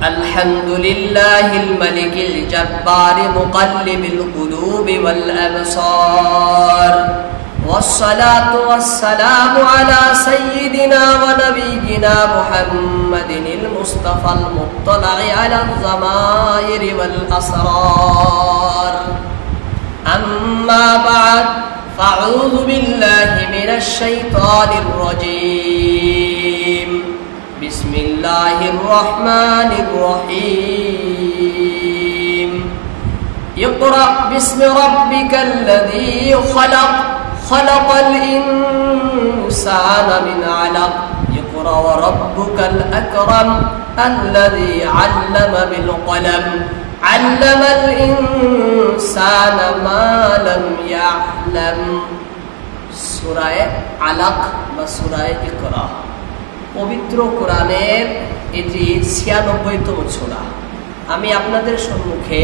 الحمد لله الملك الجبار مقلب القلوب والأبصار والصلاة والسلام على سيدنا ونبينا محمد المصطفى المطلع على الضمائر والأسرار أما بعد فأعوذ بالله من الشيطان الرجيم بسم الله الرحمن الرحيم اقرأ باسم ربك الذي خلق خلق الإنسان من علق اقرأ وربك الأكرم الذي علم بالقلم علم الإنسان ما لم يعلم সূরা আলাক বা সূরা ইকরা পবিত্র কোরআনের এটি ৯৬তম সূরা। আমি আপনাদের সম্মুখে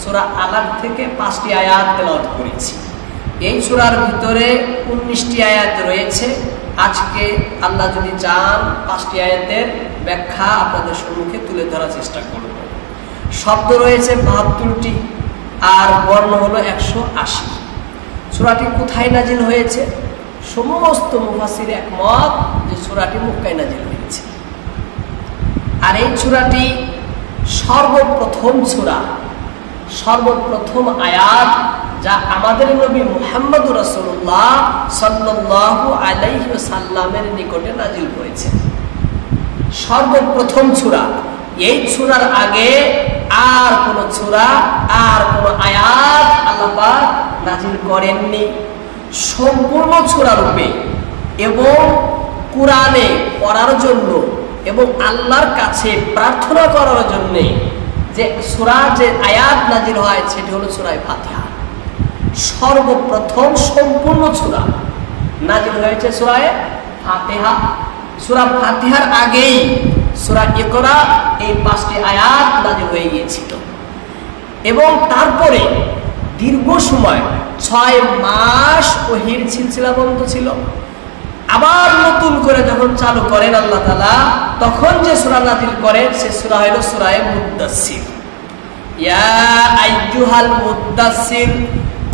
সূরা আলাক থেকে ৫টি আয়াত তেলাওয়াত করেছি। এই সূরার ভিতরে ১৯টি আয়াত রয়েছে। আজকে আল্লাহ যদি চান 5টি আয়াতের ব্যাখ্যা আপনাদের সম্মুখে তুলে ধরার চেষ্টা করব। শব্দ রয়েছে ৭২টি আর বর্ণ হলো ১৮০। সূরাটি কোথায় নাজিল হয়েছে? সমস্ত মুফাসসির একমত যে সূরাটি মক্কায় নাজিল হয়েছে। আর এই সূরাটি সর্বপ্রথম সূরা, সর্বপ্রথম আয়াত যা আমাদের নবী মুহাম্মদুর রাসূলুল্লাহ সাল্লাল্লাহু আলাইহি ওয়াসাল্লামের নিকটে নাজিল হয়েছে। সর্বপ্রথম সূরা। এই সূরার আগে আর কোন সূরা আর কোন আয়াত আল্লাহ পাক নাজিল করেননি। সম্পূর্ণ সূরা রূপে এবং কোরআনে পড়ার জন্য এবং আল্লাহর কাছে প্রার্থনা করার জন্য যে সূরা যে আয়াত নাজিল হয় সেটি হলো সূরা ফাতিহা। সর্বপ্রথম সম্পূর্ণ সূরা নাজিল হয়েছে সূরা ফাতিহা। সূরা ফাতিহার আগেই সূরা ইকরা এই 5টি আয়াত নাজিল হয়ে গিয়েছিল এবং তারপরে দীর্ঘ সময় 6 মাস ওহীর সিলসিলা বন্ধ ছিল। আবার নতুন করে যখন চালু করেন আল্লাহ তাআলা, তখন যে সূরা নাজিল করেন সে সূরা হলো সূরা মুদ্দাসসির। ইয়া আইয়ুহাল মুদ্দাসসির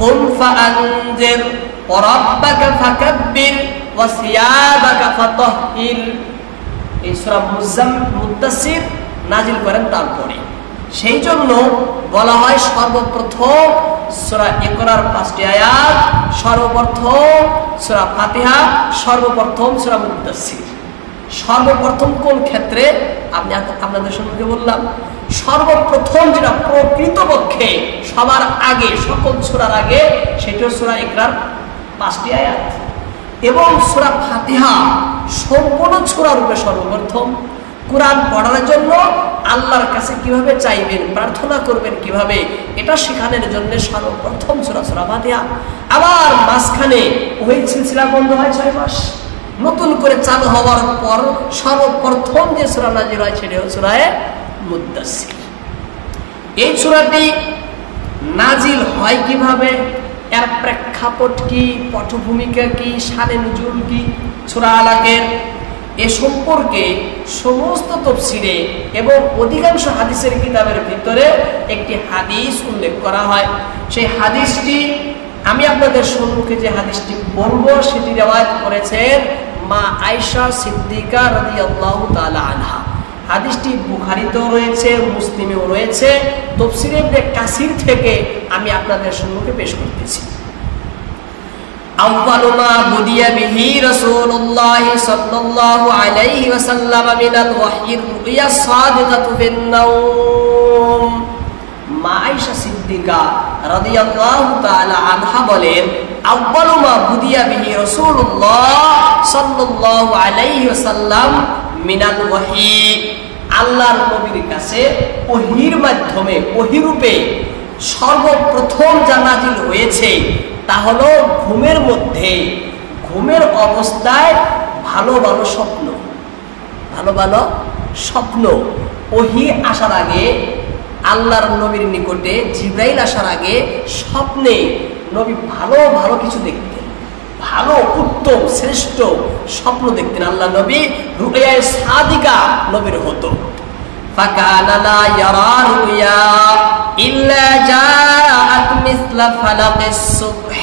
কুম ফাআনজির ওয়া রাব্বাকা ফাকাব্বির ওয়া সিয়াবাকা ফাতাহহির। এই সূরা মুদ্দাসসির নাজিল করেন তারপরে। সেই জন্য বলা হয় সর্বপ্রথম সূরা ইকরার 5টি আয়াত, সর্বপ্রথম সূরা ফাতিহা, সর্বপ্রথম সূরা মুদ্দাসসির। সর্বপ্রথম কোন ক্ষেত্রে আমি আপনাদের সম্মুখে বললাম, সর্বপ্রথম যেটা প্রকৃতপক্ষে সবার আগে, সকল সূরার আগে, সেটা সূরা ইকরার 5টি আয়াত এবং সূরা ফাতিহা সম্পূর্ণ সূরা রূপে সর্বপ্রথম। কোরআন পড়ার জন্য আল্লাহর কাছে কিভাবে চাইবেন, প্রার্থনা করবেন কিভাবে, এটা শেখানোর জন্য সর্বপ্রথম সূরা সূরা ফাতিহা। আবার মাঝখানে ওই সিলসিলা বন্ধ হয় 6 মাস। নতুন করে চালু হওয়ার পর সর্বপ্রথম যে সূরা নাজিল হয় সেটা হলো সূরা মুদ্দাসসির। এই সূরাটি নাজিল হয় কিভাবে, এর প্রেক্ষাপট কি, পটভূমিকা কি, শানে নুজুল কি সূরা আলাকের, এ সম্পর্কে সমস্ত তাফসীরে এবং অধিকাংশ হাদিসের কিতাবের ভিতরে একটি হাদিস উল্লেখ করা হয়। সেই হাদিসটি আমি আপনাদের সম্মুখে যে হাদিসটি বলবো সেটি রিওয়ায়াত করেছেন মা আয়েশা সিদ্দিকা রাদিয়াল্লাহু তাআলা আনহা। হাদিসটি বুখারীতেও রয়েছে, মুসলিমেও রয়েছে। তাফসীরে ইবনে কাসির থেকে আমি আপনাদের সম্মুখে পেশ করতেছি। আউয়ালু মা বুদিয়া বিহি রাসূলুল্লাহ সাল্লাল্লাহু আলাইহি ওয়াসাল্লাম মিনাল ওয়াহয়ির রুইয়া সাদিকাতু বিন নাওম। মা আয়েশা সিদ্দিকা রাদিয়াল্লাহু তাআলা আনহা বলেন, আউয়ালু মা বুদিয়া বিহি রাসূলুল্লাহ সাল্লাল্লাহু আলাইহি ওয়াসাল্লাম মিনাল ওয়াহয়ি, আল্লাহর নবীর কাছে ওহীর মাধ্যমে, ওহী রূপে সর্বপ্রথম যা নাজিল হয়েছে তা হলো ঘুমের মধ্যে, ঘুমের অবস্থায় ভালো ভালো স্বপ্ন, ভালো ভালো স্বপ্ন। ওহী আসার আগে, আল্লাহর নবীর নিকটে জিবরাইল আসার আগে স্বপ্নে নবী ভালো ভালো কিছু দেখতেন, ভালো উত্তম শ্রেষ্ঠ স্বপ্ন দেখতেন। আল্লাহ নবী রুইয়ায়ে সাদিকা নবীর হতো। ফাকানা লা ইয়ারা রুয়া ইল্লা জাআত মিসলা ফালাকিস সুবহ।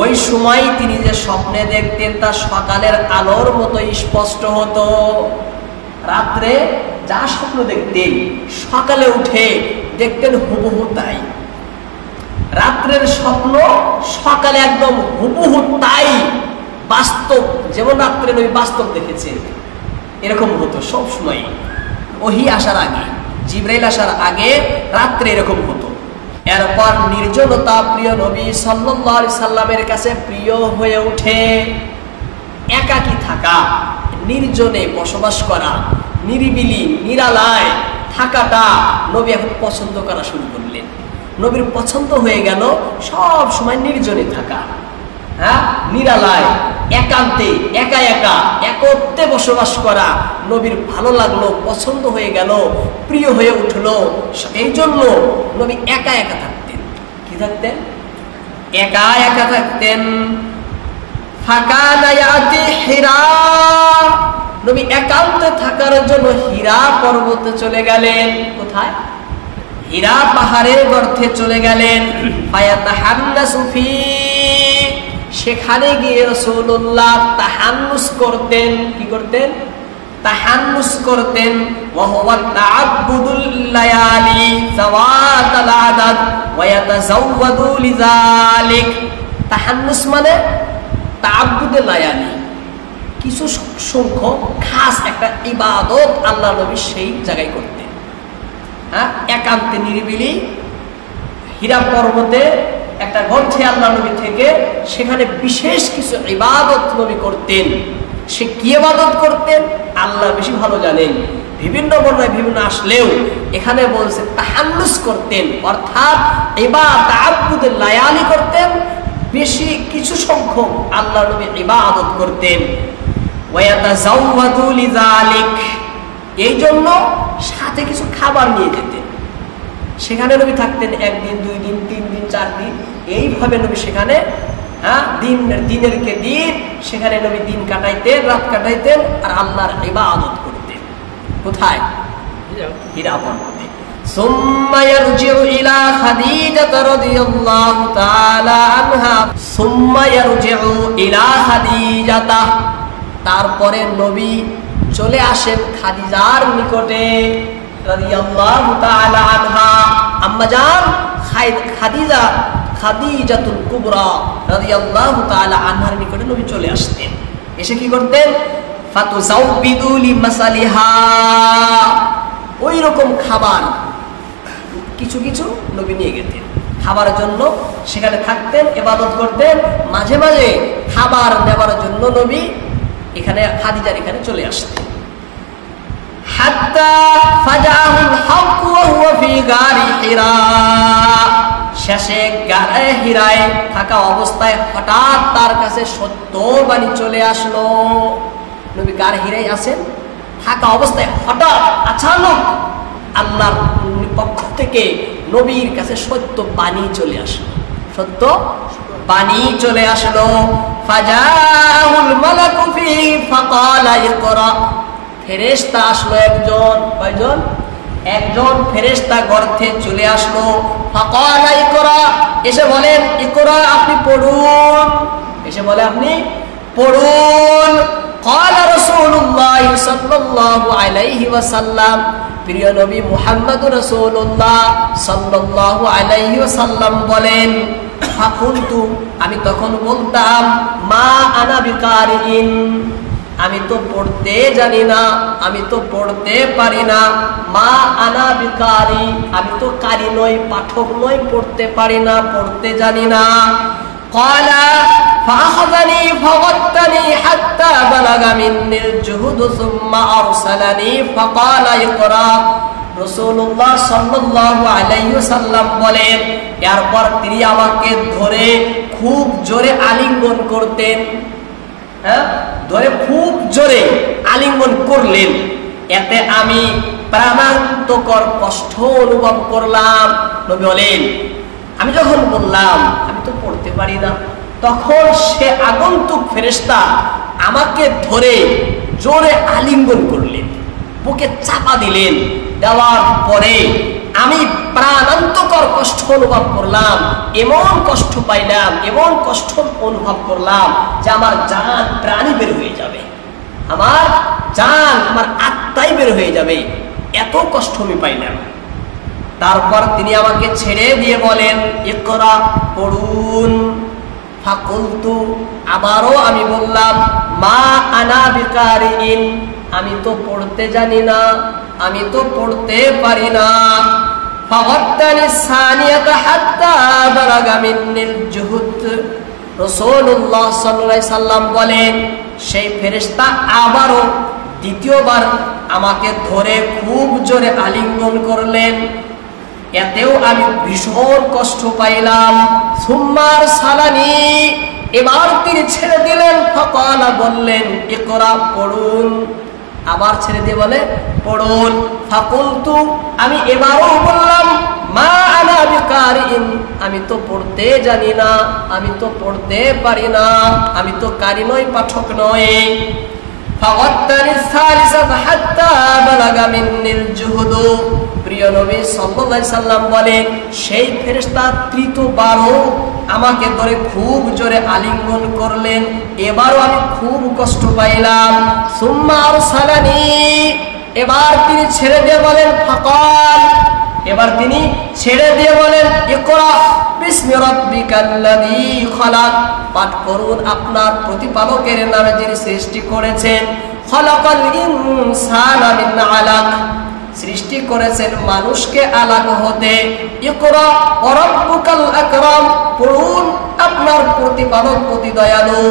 ওই সময় তিনি যে স্বপ্নে দেখতেন তা সকালের আলোর মতো স্পষ্ট হতো। রাত্রে যা স্বপ্ন দেখতেন সকালে উঠে দেখতেন হুবহু তাই। রাত্রের স্বপ্ন সকালে একদম হুবহু তাই, বাস্তব। যেমন রাত্রে নবী বাস্তব দেখেছেন এরকম হতো সব সময়। ওহী আসার আগে, জিবরাইল আসার আগে রাত্রে এরকম হতো। এরপর নির্জনতা প্রিয় নবী সাল্লাল্লাহু আলাইহি সাল্লামের কাছে প্রিয় হয়ে ওঠে। একাকী থাকা, নির্জনে বসবাস করা, নিরিবিলি নিরালায় থাকাটা নবী এখন পছন্দ করা শুরু করলেন। নবীর পছন্দ হয়ে গেল সব সময় নির্জনে থাকা, নিরালায়, একান্তে, একা একা একত্রে বসবাস করা নবীর ভালো লাগলো, পছন্দ হয়ে গেল, প্রিয় হয়ে উঠলো। এই জন্য নবী একা একা থাকতেন। কি থাকতেন? একা একা থাকতেন। ফাকানা ইয়াতি হিরা, নবী একান্তে থাকার জন্য হীরা পর্বতে চলে গেলেন। কোথায়? হীরা পাহাড়ের গর্তে চলে গেলেন। ফায়াতাহান্নাসু ফি, সেখানে গিয়ে রাসূলুল্লাহ তাহান্নুস করতেন। কি করতেন? তাহান্নুস করতেন। ওয়া হুয়া তাআব্বুদুল লায়ালি যাওয়াতাল আদাদ ওয়া ইয়াতাযাওয়াদু লিযালিক। তাহান্নুস মানে তাআব্বুদুল লায়ালি, কিছু সংখ্যক খাস একটা ইবাদত আল্লাহ নবী সেই জায়গায় করতেন। একান্তে নিরিবিলি হীরা পর্বতে একটা গর্তে আল্লাহ নবী থেকে সেখানে বিশেষ কিছু ইবাদত নবী করতেন। সে কি ইবাদত করতেন আল্লাহ বেশি ভালো জানেন। বিভিন্ন বর্ণনায় বিভিন্ন আসলেও এখানে বলছে তাহান্নুস করতেন, অর্থাৎ তাআব্বুদুল লায়ালি করতেন। বেশি কিছু সংখ্যক আল্লাহ নবী ইবাদত করতেন। ওয়া ইয়াতাযাওয়াদু লিযালিক, এই জন্য সাথে কিছু খাবার নিয়ে যেতেন। সেখানে নবী থাকতেন একদিন, 2 দিন, 3 দিন, 4 দিন, এইভাবে নবী সেখানে দিনের কে দিন সেখানে নবী দিন কাটাইতেন, রাত কাটাইতেন আর আল্লাহর ইবাদত করতেন। কোথায়? হীরা পর্বতে। সুম্মা ইয়ারজিউ ইলা খাদিজা রাদিয়াল্লাহু তাআলা আনহা, সুম্মা ইয়ারজিউ ইলা খাদিজা, তারপরে নবী চলে আসেন খাদিজার নিকটে রাদিয়াল্লাহু তাআলা আনহা। আম্মা জান খাদিজাতুল কুবরা রাদিয়াল্লাহু তাআলা আনহার নিকটে নবী চলে আসতেন। এসে কি করতেন? ফাতুযাউবিদু লিমাসালিহা, ওই রকম খাবার কিছু কিছু নবী নিয়ে গেতেন খাবারের জন্য। সেখানে থাকতেন, ইবাদত করতেন। মাঝে মাঝে খাবার নেবার জন্য নবী এখানে খাদিজার এখানে চলে আসতেন। হাত্তা ফাজাহুল হক ওয়া হুয়া ফি গারি হিরা, শেষে গারে হিরায় থাকা অবস্থায় হঠাৎ তার কাছে সত্য বাণী চলে আসলো। নবী গারে হিরায় আছেন, থাকা অবস্থায় হঠাৎ আচানক আল্লাহর পক্ষ থেকে নবীর কাছে সত্য বাণী চলে আসলো। সত্য বাণী চলে আসলো। ফাজাহুল মালাকু ফিহি ফাকালা ইকরা, ফেরেশতা আসলো একজন। কয়জন? একজন ফেরেশতা গর্তে চলে আসলো। ফাকালা ইকরা, এসে বলেন ইকরা, আপনি পড়ুন। এসে বলে আপনি পড়ুন। ক্বালা রাসূলুল্লাহ সাল্লাল্লাহু আলাইহি ওয়াসাল্লাম, প্রিয় নবী মুহাম্মদুর রাসূলুল্লাহ সাল্লাল্লাহু আলাইহি ওয়াসাল্লাম বলেন, ফাকুলতু, আমি তখন বলতাম, মা আনা বিকারিন, আমি তো পড়তে জানি না, আমি তো পড়তে পারি না। মা আনা বিকারি, আমি তো কারি নই, পাঠক নই, পড়তে পারি না, পড়তে জানি না। ক্বালা ফাআখাযানি ফাগাত্তানি হাত্তা বালাগা মিন্নিল জুহুদ সুম্মা আরসালানি ফাকালা ইকরা। রাসূলুল্লাহ সাল্লাল্লাহু আলাইহি ওয়াসাল্লাম বলেন, এরপর তিনি আমাকে ধরে খুব জোরে আলিঙ্গন করতেন। ধরে খুব জোরে আলিঙ্গন করলেন। এতে আমি প্রাণান্তকর কষ্ট অনুভব করলাম। নবী বলেন, আমি যখন বললাম আমি তো পড়তে পারি না, তখন সে আগন্তুক ফেরেশতা আমাকে ধরে জোরে আলিঙ্গন করলেন। বুকে চাপা দিলেন। দেওয়ার পরে আমি প্রাণান্তকর কষ্ট অনুভব করলাম, এমন কষ্ট পাইলাম, এমন কষ্ট অনুভব করলাম যে আমার জান প্রাণী বের হয়ে যাবে, আমার জান, আমার আত্মাই বের হয়ে যাবে, এত কষ্ট আমি পাইলাম। তারপর তিনি আমাকে ছেড়ে দিয়ে বলেন, ইকরা, পড়ুন। ফাকুলতু, আবারও আমি বললাম, মা আনা বিকারিন, আমি তো পড়তে জানি না, আমি তো পড়তে পারি না। ফাগাত্তানি সানিয়াতা হাত্তা বালাগা মিন্নিল জুহুদ। রাসূলুল্লাহ সাল্লাল্লাহু আলাইহি সাল্লাম বলেন, সেই ফেরেশতা আবারও দ্বিতীয়বার আমাকে ধরে খুব জোরে আলিঙ্গন করলেন, এতেও আমি ভীষণ কষ্ট পাইলাম। সুম্মার সালানি, এবার তিনি ছেড়ে দিলেন। ফাকালা, বললেন, ইকরা, পড়ুন। আবার ছেড়ে দিয়ে বলে, পড়ুন। ফাকুলতু, আমি এবারও বললাম, মা আনা বিকারিন, আমি তো পড়তে জানি না, আমি তো পড়তে পারি না, আমি তো কারি নই, পাঠক নই। ফাগাত্তানি সালিসাতা হাত্তা বালাগা মিন্নিল জুহুদ। প্রিয় নবী সাল্লাল্লাহু আলাইহি সাল্লাম বলেন, সেই ফেরেশতা তৃতীয়বারও আমাকে ধরে খুব জোরে আলিঙ্গন করলেন, এবারও আমি খুব কষ্ট পাইলাম। সুম্মা আরসালানি, এবার তিনি ছেড়ে দিয়ে বলেন, ফাকাল, এবার তিনি ছেড়ে দিয়ে বলেন, ইকরা বিসমি রাব্বিকাল্লাযী খালাক, পাঠ করুন আপনার প্রতিপালকের নামে যিনি সৃষ্টি করেছেন। খালাকাল ইনসানা মিন আলাক, সৃষ্টি করেছেন মানুষকে আলাক হতে। ইকরা ওয়া রাব্বুকাল আকরাম, পড়ুন আপনার প্রতিপালক অতি দয়ালু।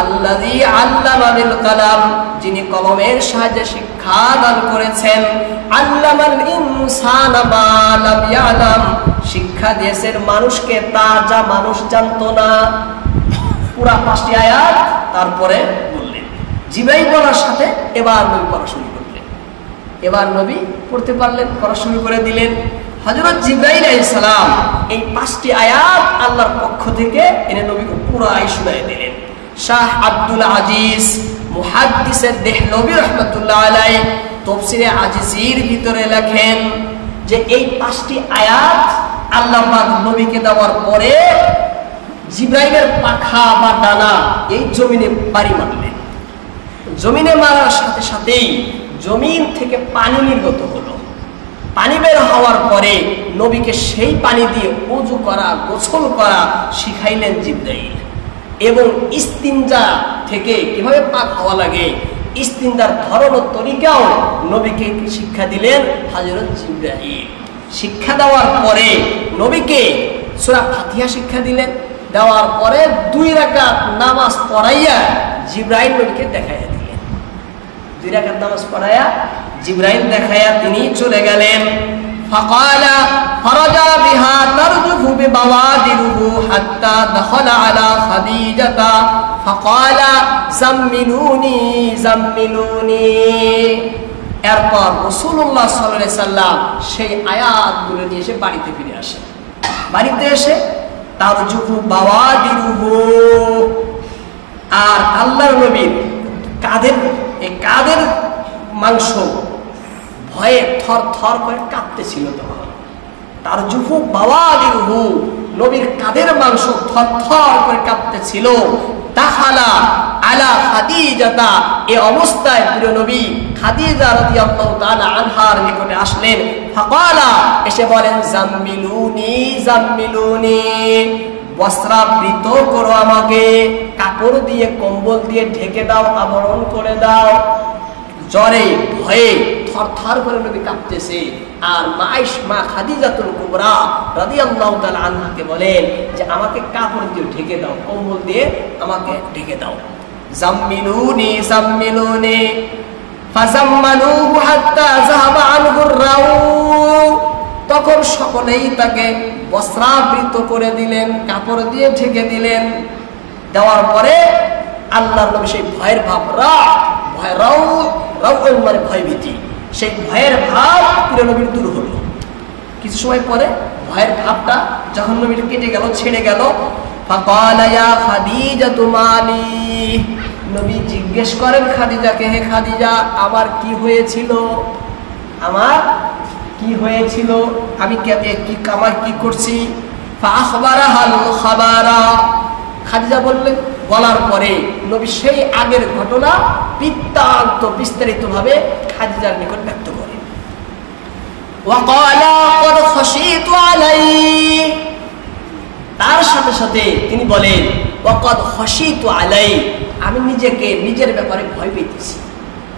আল্লাযী আল্লামা বিল কলম, যিনি কলমের সাহায্যে শিক্ষা দান করেছেন। আল্লামাল ইনসানা মা লাম ইয়ালাম, শিক্ষা দিয়েছেন মানুষকে তা যা মানুষ জানতো না। পুরা 5টি আয়াত তারপরে বললেন। জিবরাইল বলার সাথে এবার নবী পড়া শুরু করলেন, এবার নবী পড়তে পারলেন, পড়া শুরু করে দিলেন। হযরত জিবরাইল আলাইহিস সালাম এই 5টি আয়াত আল্লাহর পক্ষ থেকে এনে নবীকে পুরাই শুনায় দিলেন। শাহ আব্দুল আজিজ মুহাদ্দিস দেহলভী রাহমাতুল্লাহ আলাইহি তাফসীরে আজিজির ভিতরে লেখেন যে এই 5টি আয়াত আল্লাহ পাক নবীকে দেওয়ার পরে জিবরাইলের পাখা বা ডানা এই জমিনে বাড়ি মারলেন। জমিনে মারার সাথে সাথেই জমিন থেকে পানি নির্গত হলো। পানি বের হওয়ার পরে নবীকে সেই পানি দিয়ে ওযু করা, গোসল করা শিখাইলেন জিবরাইল, এবং ইস্তিনজা থেকে কিভাবে পাক হওয়া লাগে, ইস্তিনজার ধরন ও তরিকাও নবীকে শিক্ষা দিলেন হযরত জিবরাইল। শিক্ষা দেওয়ার পরে নবীকে সূরা ফাতিহা শিক্ষা দিলেন। দেওয়ার পরে 2 রাকাত নামাজ পড়াইয়া জিবরাইল নবীকে দেখাইয়া দিলেন। 2 রাকাত নামাজ পড়াইয়া জিবরাইল দেখাইয়া তিনি চলে গেলেন। ফাকালা ফারাজা বিহা তারজুফু বিবাওয়াদিরুহু হাত্তা দাখালা আলা খাদিজাতা ফাকালা জাম্মিলুনি জাম্মিলুনি। এরপর রাসূলুল্লাহ সাল্লাল্লাহু আলাইহি সাল্লাম সেই আয়াতগুলো নিয়ে এসে বাড়িতে ফিরে আসেন। বাড়িতে এসে তারজুফু বাওয়াদিরুহু, আর আল্লাহর নবীর কাঁধের মাংস ভয়ে থর থর করে কাঁপতেছিল। তখন তারজুফু বাওয়াদিরুহু, নবীর কাঁধের মাংস থর থর করে কাঁপতেছিল। দাখালা আলা খাদিজাতা, এই অবস্থায় প্রিয় নবী খাদিজা রাদিয়াল্লাহু তাআলা আনহার নিকটে আসলেন। ফাকালা, এসে বলেন, জাম্মিলুনি জাম্মিলুনি, বস্ত্রাবৃত করো আমাকে, কাপড় দিয়ে কম্বল দিয়ে ঢেকে দাও, আবরণ করে দাও। জ্বরে ভয়ে থরথর করে নবী কাঁপতেছে। আর মা খাদিজাতুল কুবরা রাদিয়াল্লাহু তাআলা আনহাকে বলেন যে আমাকে কাপড় দিয়ে ঢেকে দাও, কম্বল দিয়ে আমাকে ঢেকে দাও। জাম্মিলুনি জাম্মিলুনি ফাজাম্মালুহু হাত্তা যাহাবা আনহুর রাউ, তখন সকলেই তাকে বস্ত্রাবৃত করে দিলেন, কাপড় দিয়ে ঢেকে দিলেন। দেওয়ার পরে আল্লাহর নবী সেই ভয়ের ভাব, ভয় রাউ মানে ভয়ভীতি, সেই ভয়ের ভাব প্রিয় নবীর দূর হলো। কিছু সময় পরে ভয়ের ভাবটা যখন নবীর কেটে গেল, ছেড়ে গেল, ফাকালা ইয়া খাদিজাতু মালি, নবী জিজ্ঞেস করেন খাদিজাকে, হে খাদিজা, আমার কি হয়েছিল, আমার কি হয়েছিল, আমি আমার কি করছি। খাদিজা বললেন, বলার পরে নবী সেই আগের ঘটনা বৃত্তান্ত বিস্তারিত ভাবে খাদিজার নিকট ব্যক্ত করেন। তার সাথে সাথে তিনি বলেন, ওয়াকাদ খাশিতু আলাই, আমি নিজেকে নিজের ব্যাপারে ভয় পেতেছি।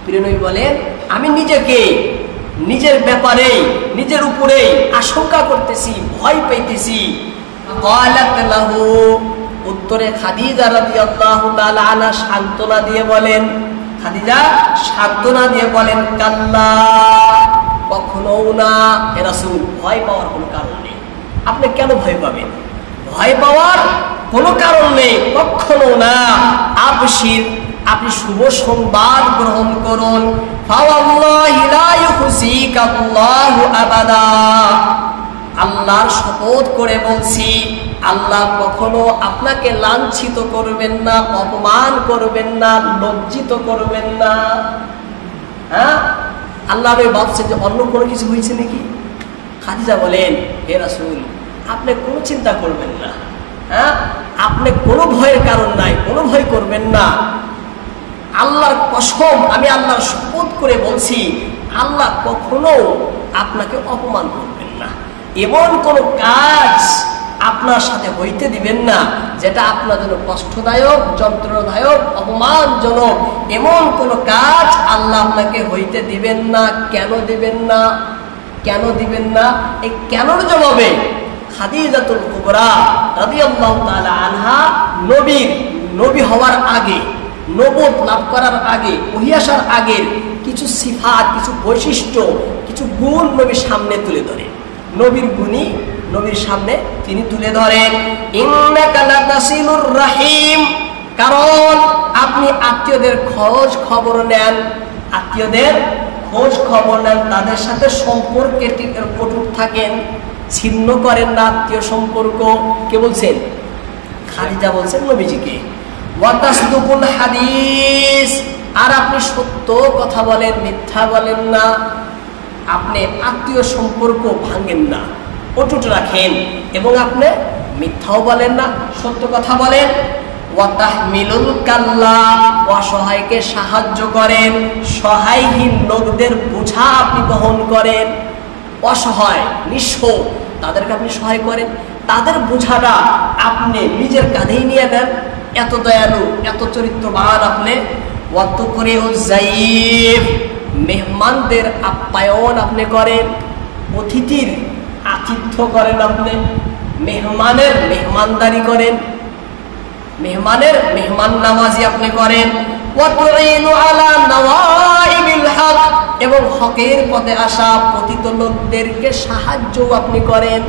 প্রিয় নবী বলেন, আমি নিজেকে নিজের ব্যাপারে নিজের উপরে আশঙ্কা করতেছি, ভয় পাইতেছি। ক্বালাত লাহু, উত্তরে খাদিজা রাদিয়াল্লাহু তাআলা আনহা সান্ত্বনা দিয়ে বলেন, খাদিজা সান্ত্বনা দিয়ে বলেন, কাল্লা, কখনো না হে রাসূল, ভয় পাওয়ার কোনো কারণ নেই। আপনি কেন ভয় পাবেন? ভয় পাওয়ার কোনো কারণ নেই, কখনো না। আবশির, আপনি শুভ সংবাদ গ্রহণ করুন। ফাওয়াল্লাহি লা ইউখজিকাল্লাহু আবাদা, আল্লাহর শপথ করে বলছি, আল্লাহ কখনো আপনাকে লাঞ্ছিত করবেন না, অপমান করবেন না, লজ্জিত করবেন না। হ্যাঁ, আল্লাহ ভাবছেন যে অন্য কোনো কিছু হয়েছে নাকি? খাদিজা বলেন, হে রাসূল, আপনি কোনো চিন্তা করবেন না, হ্যাঁ, আপনি কোনো ভয়ের কারণ নাই, কোনো ভয় করবেন না। আল্লাহর কসম, আমি আল্লাহর শপথ করে বলছি, আল্লাহ কখনো আপনাকে অপমান করবেন না। এমন কোন কাজ আপনার সাথে হইতে দিবেন না যেটা আপনার জন্য কষ্টদায়ক, যন্ত্রণাদায়ক, অপমানজনক। এমন কোন কাজ আল্লাহ আপনাকে হইতে দিবেন না। কেন দিবেন না? কেন দিবেন না? এই কেনর জবাবে খাদিজাতুল কুবরা রাদিয়াল্লাহু তাআলা আনহা নবী হওয়ার আগে, নবুয়ত লাভ করার আগে, ওহী আসার আগে কিছু সিফাত, কিছু বৈশিষ্ট্য, কিছু গুণ নবীর সামনে তুলে ধরেন। নবীর গুণী নবীর সামনে তিনি তুলে ধরেন। ইন্নাকা লাতাসিলুর রাহিম, কারণ আপনি আত্মীয়দের খোঁজ খবর নেন, আত্মীয়দের খোঁজ খবর নেন, তাদের সাথে সম্পর্কে অটুট থাকেন, ছিন্ন করেন না আত্মীয় সম্পর্ক। কে বলছেন? খাদিজা বলছেন নবীজিকে। ওয়াতাসদুকুল হাদিস, আর আপনি সত্য কথা বলেন, মিথ্যা বলেন না। আপনি আত্মীয় সম্পর্ক ভাঙেন না, অটুট রাখেন, এবং আপনি মিথ্যাও বলেন না, সত্য কথা বলেন। ওয়াতাহমিলুল কাল্লা, অসহায়কে সাহায্য করেন, সহায়হীন লোকদের বোঝা আপনি বহন করেন। অসহায় নিঃস্ব তাদেরকে আপনি সহায় করেন, তাদের বোঝাটা আপনি নিজের কাঁধেই নিয়ে নেন। এত দয়ালু, এত চরিত্রবান আপনি। ওয়াতুকরিউজ যায়িফ, মেহমানদের আপ্যায়ন আপনি করেন, অতিথির আতিথ্য করেন, আপনি মেহমানের মেহমানদারি করেন, মেহমানের মেহমান নামাজি আপনি করেন। ওয়াতুইনু আলা নওয়াইবিল হক, এবং হকের পথে আসা পতিত লোকদেরকে সাহায্য আপনি করেন।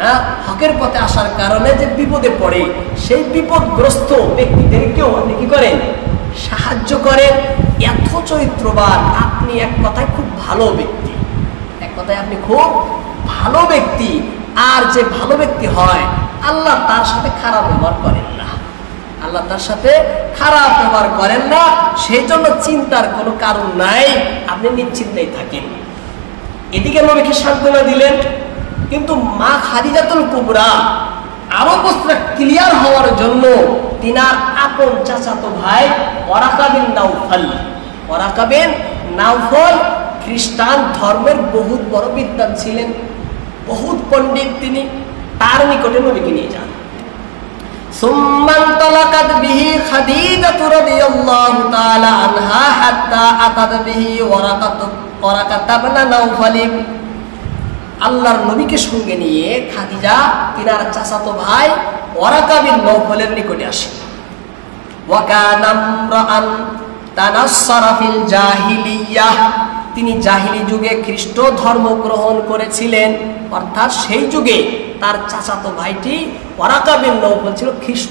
হ্যাঁ, হকের পথে আসার কারণে যে বিপদে পড়ে সেই বিপদগ্রস্ত ব্যক্তিদেরকেও আপনি কি করেন? সাহায্য করেন। এত চরিত্রবান আপনি, এক কথায় খুব ভালো ব্যক্তি, এক কথায় আপনি খুব ভালো ব্যক্তি। আর যে ভালো ব্যক্তি হয়, আল্লাহ তার সাথে খারাপ ব্যবহার করেন না, আল্লাহ তার সাথে খারাপ ব্যবহার করেন না। সেই জন্য চিন্তার কোনো কারণ নাই, আপনি নিশ্চিন্তেই থাকেন। এদিকে নবীকে সান্ত্বনা দিলেন, কিন্তু মা খাদিজাতুল কুবরা আরো বস্তুটা ক্লিয়ার হওয়ার জন্য তিনার আপন চাচাতো ভাই ওয়ারাকা বিন নাওফল, ওয়ারাকা বিন নাওফল খ্রিস্টান ধর্মের বহুত বড় বিদ্বান ছিলেন, বহুত পণ্ডিত তিনি। তার নিকটে নবীকে নিয়ে যান। সুম্মান তালাকাত বিহি খাদিজাতু রাদিয়াল্লাহু তাআলা আনহা হাত্তা আতাত বিহি ওয়ারাকা ইবনে নাওফল। আল্লাহর নবীকে সঙ্গে নিয়ে খাদিজা তিনার চাচাতো ভাই ওয়ারাকা বিন নাওফলের নিকটে আসেন। ওয়া কানা ইমরাআন তানাসসারা ফিল জাহিলিয়াহ, তিনি জাহিলি যুগে খ্রিস্ট ধর্ম গ্রহণ করেছিলেন। অর্থাৎ সেই যুগে তার চাচাতো ভাইটি ওয়ারাকা বিন নাওফল ছিল খ্রিস্ট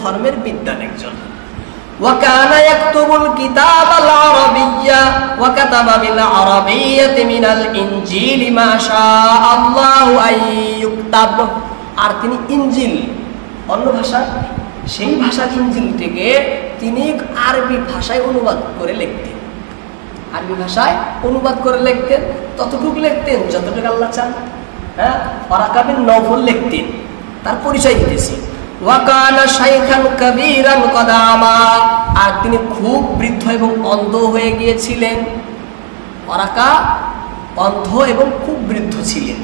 ধর্মের বিদ্বান একজন। وكان يكتب الكتاب العربية وكتب بالعربية من الإنجيل ما شاء الله أن يكتب, আর তিনি ইনজিল অন্য ভাষায় সেই ভাষা ইনজিল থেকে তিনি আরবি ভাষায় অনুবাদ করে লিখতেন। আরবি ভাষায় অনুবাদ করে লিখতেন, ততটুকু লিখতেন যতটুকু আল্লাহ চান। হ্যাঁ, ওয়ারাকা বিন নওফল লিখতেন। তার পরিচয় দিতেছি, ওয়াকানা শাইখান কাবীরান কদামা, আর তিনি খুব বৃদ্ধ এবং অন্ধ হয়ে গিয়েছিলেন। ওয়ারাকা অন্ধ এবং খুব বৃদ্ধ ছিলেন।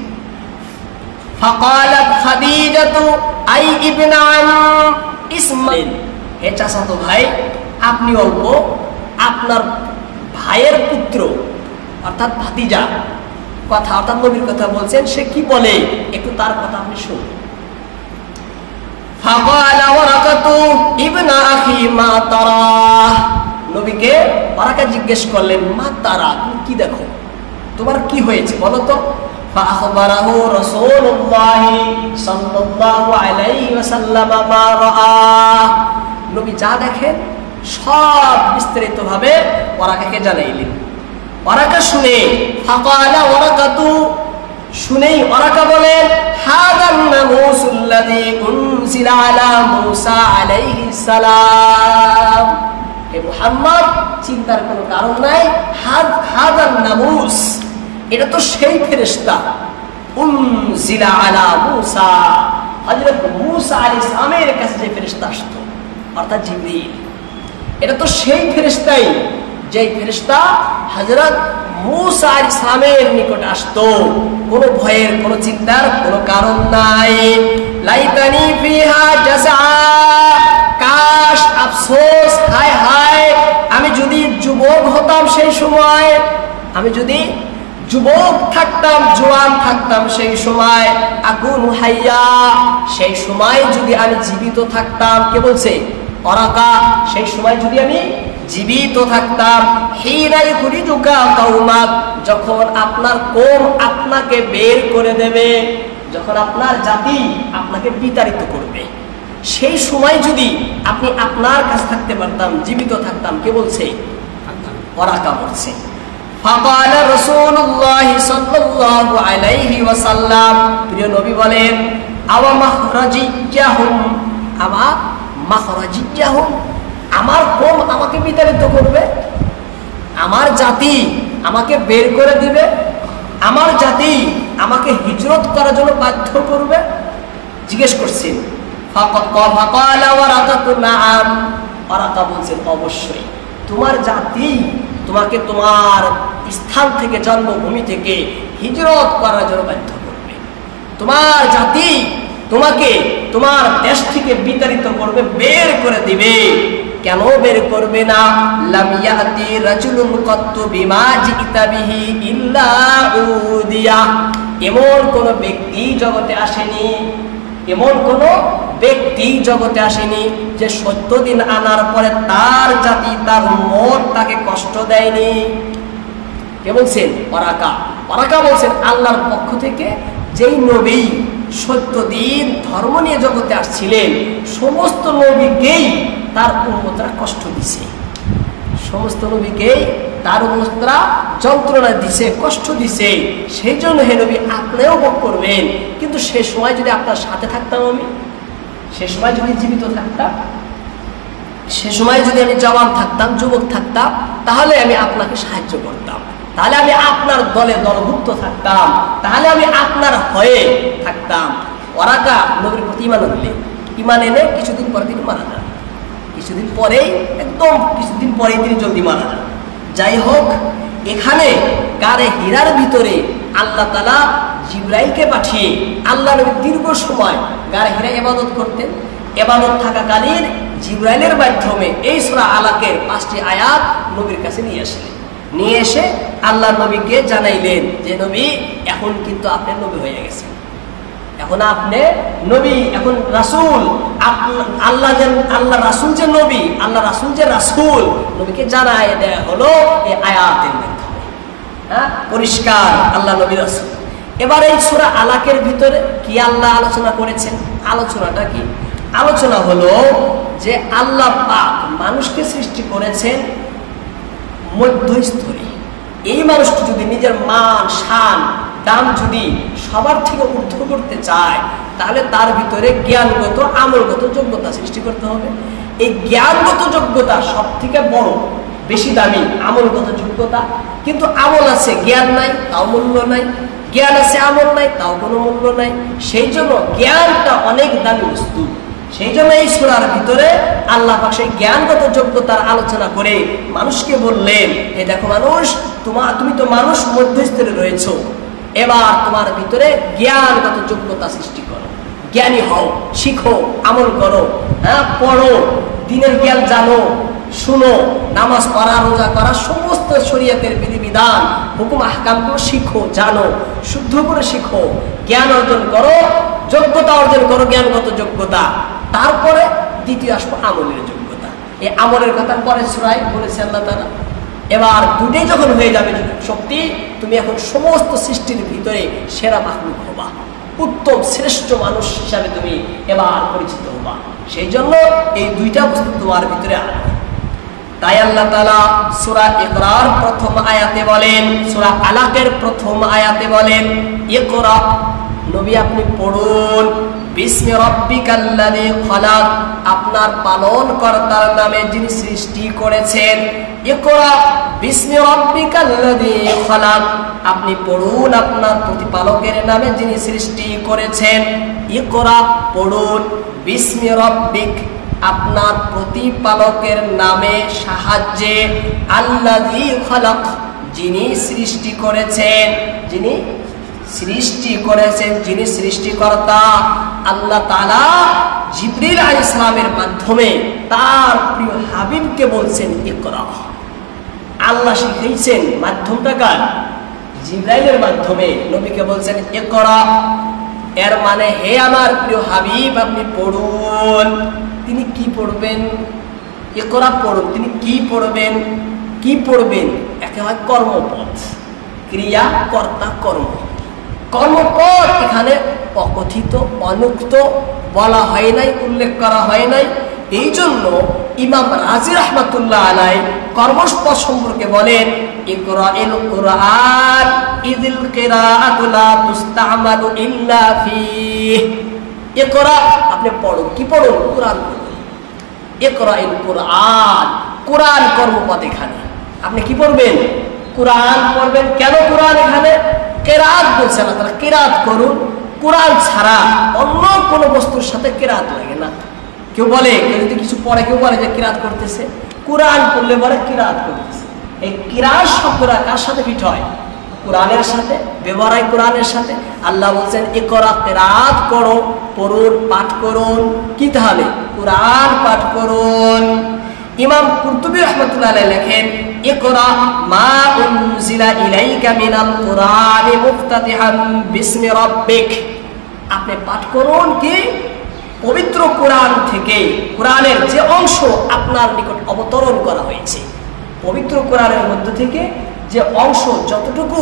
ফাকালাত খাদিজাতু আই ইবনা ইসমাইল, হে চাচাতো ভাই, আপনি অল্প আপনার ভাইয়ের পুত্র অর্থাৎ ভাতিজা কথা, অর্থাৎ নবীর কথা বলছেন, সে কি বলে একটু তার কথা আপনি শুনুন। ফাকালা ওয়ারাকাতু ইবনা আখি মা তারা, নবীকে ওয়ারাকা জিজ্ঞেস করলেন, মা তারা, তুমি কি দেখো, তোমার কি হয়েছে বলো তো। فأخبره رسول الله صلى الله عليه وسلم ما رأى, নবী যা দেখেন সব বিস্তারিতভাবে ওয়ারাকাকে জানাইলেন। ওয়ারাকা শুনে, ফাকালা ওয়ারাকাতু, শুনেই ওয়ারাকা বলেন, হাদান নামুসুল্লাযী উনজিলা আলা মূসা আলাইহিস সালাম, হে মুহাম্মদ চিন্তার কোনো কারণ নাই, হাদান নামুস, এটা তো সেই ফেরেশতা, উনজিলা আলা মূসা, হযরত মূসা আলাইহিস সালামের কাছে যে ফেরেশতা আসতো অর্থাৎ জিবরিল, এটা তো সেই ফেরেশতাই যেই ফেরেশতা হযরত মূসা আলাইহিস সালামের নিকট আসতো। কোনো ভয়ের, কোনো চিন্তার কোনো কারণ নাই। লাইতানি ফিহা জাযা, কাশ, আফসোস, হায় হায়, আমি যদি যুবক হতাম সেই সময়, আমি যদি যুবক থাকতাম, জোয়ান থাকতাম সেই সময়, আকুনু হাইয়া, সেই সময় যদি আমি জীবিত থাকতাম। কে বলছে? ওয়ারাকা, সেই সময় যদি আমি জীবিত থাকতাম। হিনা ইখরিজুকা কওমাক, যখন আপনার কওম আপনাকে বের করে দেবে, যখন আপনার জাতি আপনাকে বিতাড়িত করবে, সেই সময় যদি আপনি আপনার কাছে থাকতে পারতাম, জীবিত থাকতাম। কে বলছে? ওয়ারাকা বলছে। ফাকালা রাসূলুল্লাহ সাল্লাল্লাহু আলাইহি ওয়াসাল্লাম, প্রিয় নবী বলেন, আওয়া মাখরাজিয়াহুম, আমা মাখরাজিয়াহুম, আমার কওম আমাকে বিতাড়িত করবে, আমার জাতি আমাকে বের করে দিবে, আমার জাতি আমাকে হিজরত করার জন্য বাধ্য করবে, জিজ্ঞেস করছেন। ফাকালা ওয়ারাকাতু নাআম, ওয়ারাকা বলছেন, অবশ্যই তোমার জাতি তোমাকে তোমার স্থান থেকে, জন্মভূমি থেকে হিজরত করার জন্য বাধ্য করবে, তোমার জাতি তোমাকে তোমার দেশ থেকে বিতাড়িত করবে, বের করে দিবে। কেন বের করবে না? লাম ইয়াতি রাজুলুন কাত্তু বিমা জিতা বিহি ইল্লা উদিয়া, এমন কোন ব্যক্তি জগতে আসেনি, এমন কোন ব্যক্তি জগতে আসেনি যে সত্য দিন আনার পরে তার জাতি, তার উম্মত তাকে কষ্ট দেয়নি। কে বলছেন? ওয়ারাকা। ওয়ারাকা বলছেন, আল্লাহর পক্ষ থেকে যেই নবী সত্য দিন ধর্ম নিয়ে জগতে আসছিলেন, সমস্ত নবীকেই তার উম্মতরা কষ্ট দিছে, সমস্ত নবীকেই তার উম্মতরা যন্ত্রণা দিছে, কষ্ট দিছে। সেই জন্য হে নবী আপনিও ভোগ করবেন, কিন্তু সে সময় যদি আপনার সাথে থাকতাম, আমি সে সময় যদি জীবিত থাকতাম, সে সময় যদি আমি জওয়ান থাকতাম, যুবক থাকতাম, তাহলে আমি আপনাকে সাহায্য করতাম, তাহলে আমি আপনার দলে দলভুক্ত থাকতাম, তাহলে আমি আপনার হয়ে থাকতাম। ওয়ারাকা নবীর প্রতি ঈমান আনলেন, ঈমান এনে কিছুদিন পরে তিনি মারা যান, কিছুদিন পরেই, একদম কিছুদিন পরেই তিনি জলদি মারা যান। যাই হোক, এখানে গারে হীরার ভিতরে আল্লাহ তাআলা জিবরাইলকে পাঠিয়ে আল্লাহ নবী দীর্ঘ সময় গারে হীরা ইবাদত করতেন। ইবাদত থাকাকালীন জিবরাইলের মাধ্যমে এই সূরা আলাকের 5টি আয়াত নবীর কাছে নিয়ে আসলেন। নিয়ে এসে আল্লাহ নবীকে জানাইলেন যে নবী, এখন কিন্তু আপনি নবী হয়ে গেছেন, এখন আপনি নবী, এখন রাসূল, আল্লাহ রাসূল যে নবী, আল্লাহ রাসূল যে রাসূল, নবীকে জানায় দেয়া হলো এই আয়াতের মাধ্যমে। হ্যাঁ, পরিষ্কার আল্লাহ নবী রাসূল। এবার এই সূরা আলাকের ভিতরে কি আল্লাহ আলোচনা করেছেন? আলোচনাটা কি? আলোচনা হলো যে আল্লাহ পাক মানুষকে সৃষ্টি করেছেন মধ্যস্তরে। এই মানুষটি যদি নিজের মান শান দাম যদি সবার থেকে ঊর্ধ্ব করতে চায়, তাহলে তার ভিতরে জ্ঞানগত আমলগত যোগ্যতা সৃষ্টি করতে হবে। এই জ্ঞানগত যোগ্যতা সব থেকে বড়, বেশি দামি আমলগত যোগ্যতা। কিন্তু আমল আছে, জ্ঞান নাই, তাও মূল্য নাই। জ্ঞান আছে, আমল নাই, তাও কোনো মূল্য নাই। সেই জন্য জ্ঞানটা অনেক দামি বস্তু। সেই জন্য এই সূরার ভিতরে আল্লাহ পাক সেই জ্ঞানগত যোগ্যতার আলোচনা করে মানুষকে বললেন, এই দেখো মানুষ, তুমি তো মানুষ মধ্যস্থলে রয়েছো, এবার তোমার ভিতরে জ্ঞানগত যোগ্যতা সৃষ্টি করো, জ্ঞানী হও, শিখো, আমল করো, পড়ো, দিনের জ্ঞান জানো, শুনো, নামাজ পড়া, রোজা করা, সমস্ত শরীয়তের বিধিবিধান, হুকুম আহকামগুলো শিখো, জানো, শুদ্ধ করে শিখো, জ্ঞান অর্জন করো, যোগ্যতা অর্জন করো, জ্ঞানগত যোগ্যতা। তারপরে দ্বিতীয় আসবো আমলের যোগ্যতা। এই আমলের কথা পরে সূরায় বলেছে আল্লাহ তাআলা। এবার দুটোই যখন হয়ে যাবে শক্তি, তুমি এখন সমস্ত সৃষ্টির ভিতরে সেরা মাখলুক হবা, উত্তম শ্রেষ্ঠ মানুষ হিসাবে তুমি এবার পরিচিত হবা। সেই জন্য এই দুইটা বস্তু তোমার ভিতরে আনবে। তাই আল্লাহ তাআলা সূরা ইকরার প্রথম আয়াতে বলেন, সূরা আলাকের প্রথম আয়াতে বলেন, ইকরা, নবী আপনি পড়ুন, বিসমি রাব্বিকাল্লাযী খালাক, আপনার পালনকর্তার নামে যিনি সৃষ্টি করেছেন। ইকরা বিসমি রাব্বিকাল্লাযী খালাক, আপনি পড়ুন আপনার প্রতিপালকের নামে যিনি সৃষ্টি করেছেন। ইকরা, পড়ুন, বিসমি রাব্বিক, আপনার প্রতিপালকের নামে সাহায্যে, আল্লাযী খালাক, যিনি সৃষ্টি করেছেন, যিনি সৃষ্টি করেছেন, যিনি সৃষ্টিকর্তা। আল্লাহ তাআলা জিবরিল আলাইহিস সালামের মাধ্যমে তার প্রিয় হাবিবকে বলছেন ইকরা। আল্লাহ শিখিয়েছেন, মাধ্যমটা কার? জিবরাইলের মাধ্যমে নবীকে বলছেন ইকরা। এর মানে, হে আমার প্রিয় হাবিব আপনি পড়ুন। তিনি কি পড়বেন? ইকরা পড়ুন। তিনি কি পড়বেন? কি পড়বেন? একে হয় কর্মপদ, ক্রিয়া, কর্তা, কর্ম। কর্মপদ এখানে অকথিত, অনুক্ত, বলা হয় নাই, উল্লেখ করা হয় নাই। এই জন্য ইমাম রাজি রাহমাতুল্লাহ আলাইহি কর্মপদ সম্পর্কে বলেন, ইকরাইল কুরআন ইযিল কিরাআতু লা তুস্তামালু ইল্লা ফীহ। ইকরা, আপনি পড়ুন। কি পড়ুন? কুরআন পড়ুন। ইকরাইল কুরআন, কুরআন কর্মপদ এখানে। আপনি কি পড়বেন? কুরআন পড়বেন। কেন কুরআন এখানে? কেরাত বলছে না, তারা কেরাত করুন। কুরআন ছাড়া অন্য কোনো বস্তুর সাথে কেরাত লাগে না। কেউ বলে, কেউ যদি কিছু পড়ে, কেউ বলে যে কিরাত করতেছে। কুরআন পড়লে বলে কিরাত করতেছে। এই কিরাত শব্দটা কার সাথে ফিট হয়? কুরআনের সাথে, ব্যবহার হয় কুরআনের সাথে। আল্লাহ বলছেন ইকরা, কিরাত করো, পড়ুন, পাঠ করুন। কি তাহলে? কুরআন পাঠ করুন। ইমাম কুরতুবী রাহমাতুল্লাহ আলাইহি লেখেন, ইকরা মা উনজিলা ইলাইকা মিনাল কুরআনি মুফতাতিহান বিসমি রাব্বিক। আপনি পাঠ করুন কি? পবিত্র কোরআন থেকে, কোরআনের যে অংশ আপনার নিকট অবতরণ করা হয়েছে, পবিত্র কোরআনের মধ্য থেকে যে অংশ, যতটুকু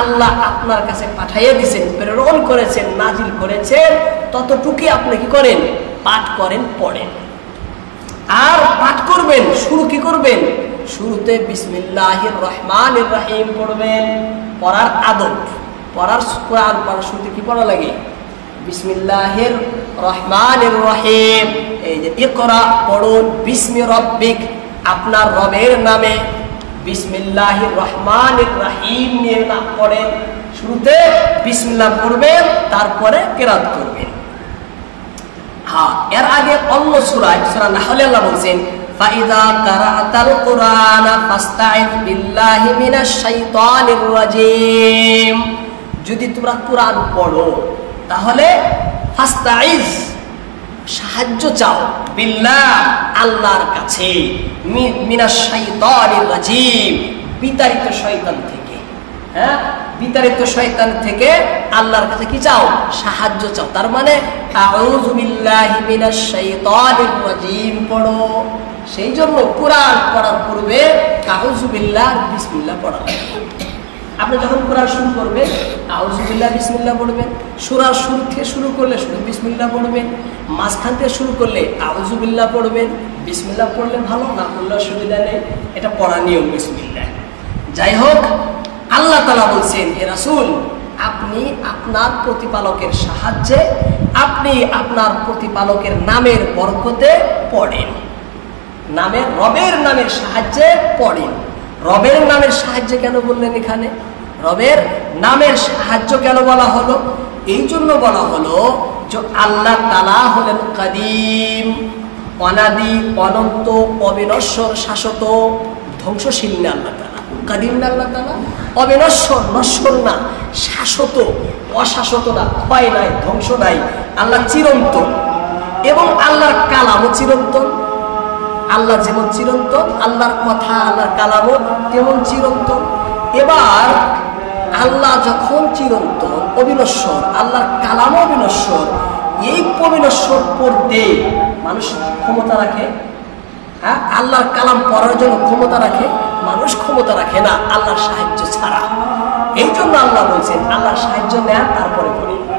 আল্লাহ আপনার কাছে পাঠাইয়া দিয়েছেন, প্রেরণ করেছেন, নাজিল করেছেন, ততটুকুই আপনি কি করেন? পাঠ করেন, পড়েন। আর পাঠ করবেন, শুরু কি করবেন? শুরুতে বিসমিল্লাহির রহমানির রহিম পড়বেন। পড়ার আদব, পড়ার কোরআন পড়ার শুরুতে কি পড়া লাগে? বিসমিল্লাহির রহমানির রহিম। এই যে ইকরা, পড়ুন, বিসমি রাব্বিক, আপনার রবের নামে। বিসমিল্লাহির রহমানির রহিম নিয়ে না পড়েন, শুরুতে বিসমিল্লাহ পড়বেন, তারপরে কিরাত করবেন। হ্যাঁ, এর আগে অন্য সূরায়, সূরা নাহলে আল্লাহ বলছেন, ফাইযা কারাতাল কুরআনা ফাস্তাইয বিল্লাহি মিনাশ শাইতানির রাজিম। যদি তোমরা কোরআন পড়ো তাহলে ফাস্তাইজ, সাহায্য চাও, বিল্লাহ, আল্লাহর কাছে, মিনাশ শাইতানির রাজিম, বিতাড়িত শয়তান থেকে। হ্যাঁ, বিতাড়িত শয়তান থেকে আল্লাহর কাছে কি চাও? সাহায্য চাও। তার মানে আউযু বিল্লাহি মিনাশ শাইতানির রাজিম পড়ো। সেই জন্য কোরআন পড়ার পূর্বে আউযু বিল্লাহ, বিসমিল্লাহ পড়া। আপনি যখন কোরআন শুরু করবেন, আউযু বিল্লাহ, বিসমিল্লাহ পড়বেন। সূরার শুরু থেকে শুরু করলে শুধু বিসমিল্লাহ পড়বেন। মাঝখান থেকে শুরু করলে আউযু বিল্লাহ পড়বেন। বিসমিল্লাহ পড়লে ভালো, না পড়লে অসুবিধা নেই, এটা পড়া নিয়ম বিসমিল্লাহ। যাই হোক, আল্লাহ তাআলা বলছেন, হে রাসূল আপনি আপনার প্রতিপালকের সাহায্যে, আপনি আপনার প্রতিপালকের নামের বরকতে পড়েন, রবের নামের সাহায্যে পড়েন। রবের নামের সাহায্যে কেন বললেন এখানে? রবের নামের সাহায্য কেন বলা হলো? এই জন্য বলা হলো যে আল্লাহ তাআলা হলেন কাদিম, অনাদি, অনন্ত, অবিনশ্বর, শাশ্বত, ধ্বংসশীল না আল্লাহ তাআলা। কাদিম না আল্লাহ তাআলা, অবিনশ্বর, নশ্বর না, শাশ্বত, অশাশ্বত না, ক্ষয় নাই, ধ্বংস নাই, আল্লাহ চিরন্তন। এবং আল্লাহর কালামও চিরন্তন। আল্লাহ যেমন চিরন্তন, আল্লাহর কথা, আল্লাহর কালামও তেমন চিরন্তন। এবার আল্লাহ যখন চিরন্তন, অবিনশ্বর, আল্লাহর কালামও অবিনশ্বর, এই অবিনশ্বর পড়তে মানুষ ক্ষমতা রাখে? হ্যাঁ, আল্লাহর কালাম পড়ার জন্য ক্ষমতা রাখে? মানুষ ক্ষমতা রাখে না আল্লাহর সাহায্য ছাড়া। এই জন্য আল্লাহ বলছেন আল্লাহর সাহায্য নেন, তারপরে পড়েন।